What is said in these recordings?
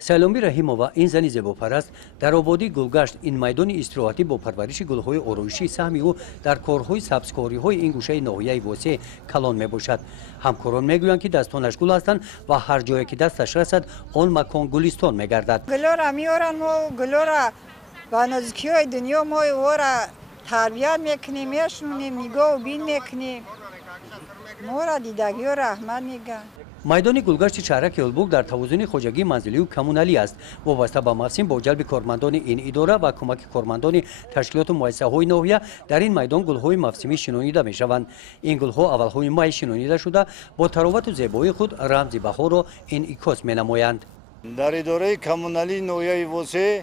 سیلومی رحیمова این زن زیباپرست در آبادی گلگشت این میدان استراحتی با پرورش گل‌های آرایشی سهم او در کارهای سبزکاری‌های این گوشه ناحیه واسع کلان میباشد. همکاران میگویند که دستانش گل هستند و هر جایی که دستش رسد آن مکان گلستان میگردد. گل‌ها میارن ما گل‌ها با نزدیکی‌های دنیا ما را تربیت میکنیم، میشنونیم، نگاه و بین میکنیم. ما را دیدگی و رحمت میگن. میدان گلگشت شهرک البوگ در توازن خواجگی منزلی و کمونالی است. وابسته به موسم با جلب کارمندان این اداره و کمک کارمندان تشکیلات و مؤسسه‌های ناحیه در این میدان گل‌های موسمی شنونیده میشوند. این گل‌ها اول‌های ماه شنونیده شده با تراوت و زیبایی خود رمز بهار را انعکاس می‌نمایند. در اداره کمونالی ناحیه واسع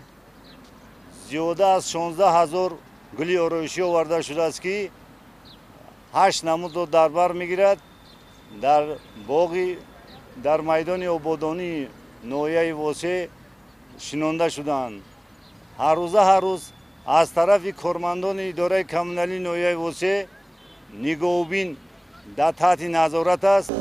زیاده از 16000 گل آرایشی آورده شده است که 8 نمود را در بر میگیرد. در باغی در میدان آبادانی ناحیه واسع شنونده شدند. هر روز از طرف کارمندان اداره کمونالی ناحیه واسع نگاه و بین در تحت نظارت است.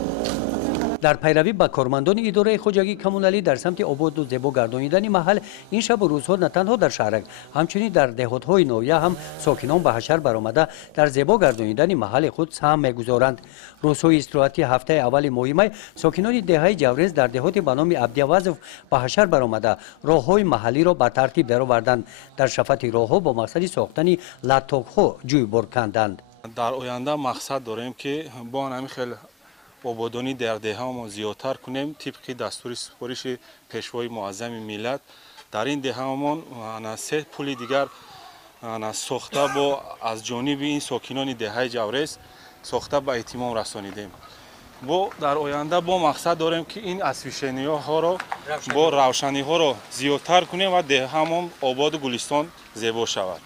در پیروی با کارمندان اداره خواجگی کمونالی در سمت آباد و زیبا گردانیدن محل این شب و روزها نه تنها در شهرک همچنین در دهات‌های ناحیه هم ساکنان به حشر برآمده در زیبا گردانیدن محل خود سهم می‌گذارند. روزهای استراحتی هفته اول ماه می ساکنان دهه جوریز در دهات به نام عبدیوازف به حشر برآمده راه‌های محلی را به ترتیب درآوردند. در شفت راه‌ها با مقصد ساختن لاتوک‌ها جویبار کردند. در آینده مقصد داریم که با همین خیلی آبادانی در دهه ما زیادتر کنیم طبق دستور سفارش پیشوای معظم ملت. در این دهه ما 3 پل دیگر ساخته با از جانب این ساکنان دهه جوریز ساخته به اتمام رسانیدیم. با در آینده با مقصد داریم که این اسویشنی ها را با روشنی ها را زیادتر کنیم و دهه ما آباد و گلستان زیبا شود.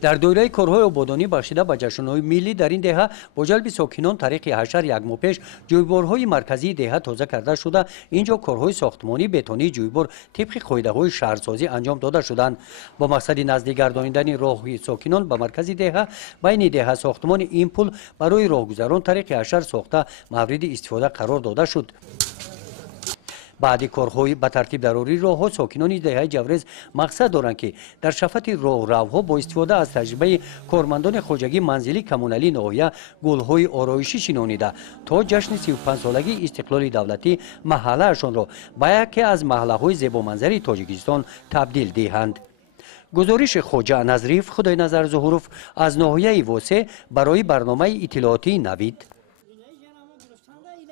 در دوره کارهای آبادانی بخشیده به جشن‌های ملی در این دهه با جلب ساکنان طریق حشر یک ماه پیش جویبارهای مرکزی دهه تازه کرده شده. اینجا کارهای ساختمانی بتونی جویبار طبق قاعده‌های شهرسازی انجام داده شدند با مقصد نزدیک گردانیدن راههای ساکنان به مرکز دهه. بین دهه ساختمان این پل برای راهگذران طریق حشر ساخته مورد استفاده قرار داده شد. بعد کارهای به ترتیب ضروری راهها ساکنان دهه جوریز مقصد دارند که در شفت راهروها با استفاده از تجربه کارمندان خواجگی منزلی کمونالی ناحیه گل‌های آرایشی شنونیده تا جشن 35 سالگی استقلال دولتی محله‌شان را به یکی از محله‌های زیبا منظری تاجیکستان تبدیل دهند. گزارش خواجه نظریف خدای نظر ظهوروف از ناحیه واسع برای برنامه اطلاعاتی نوید.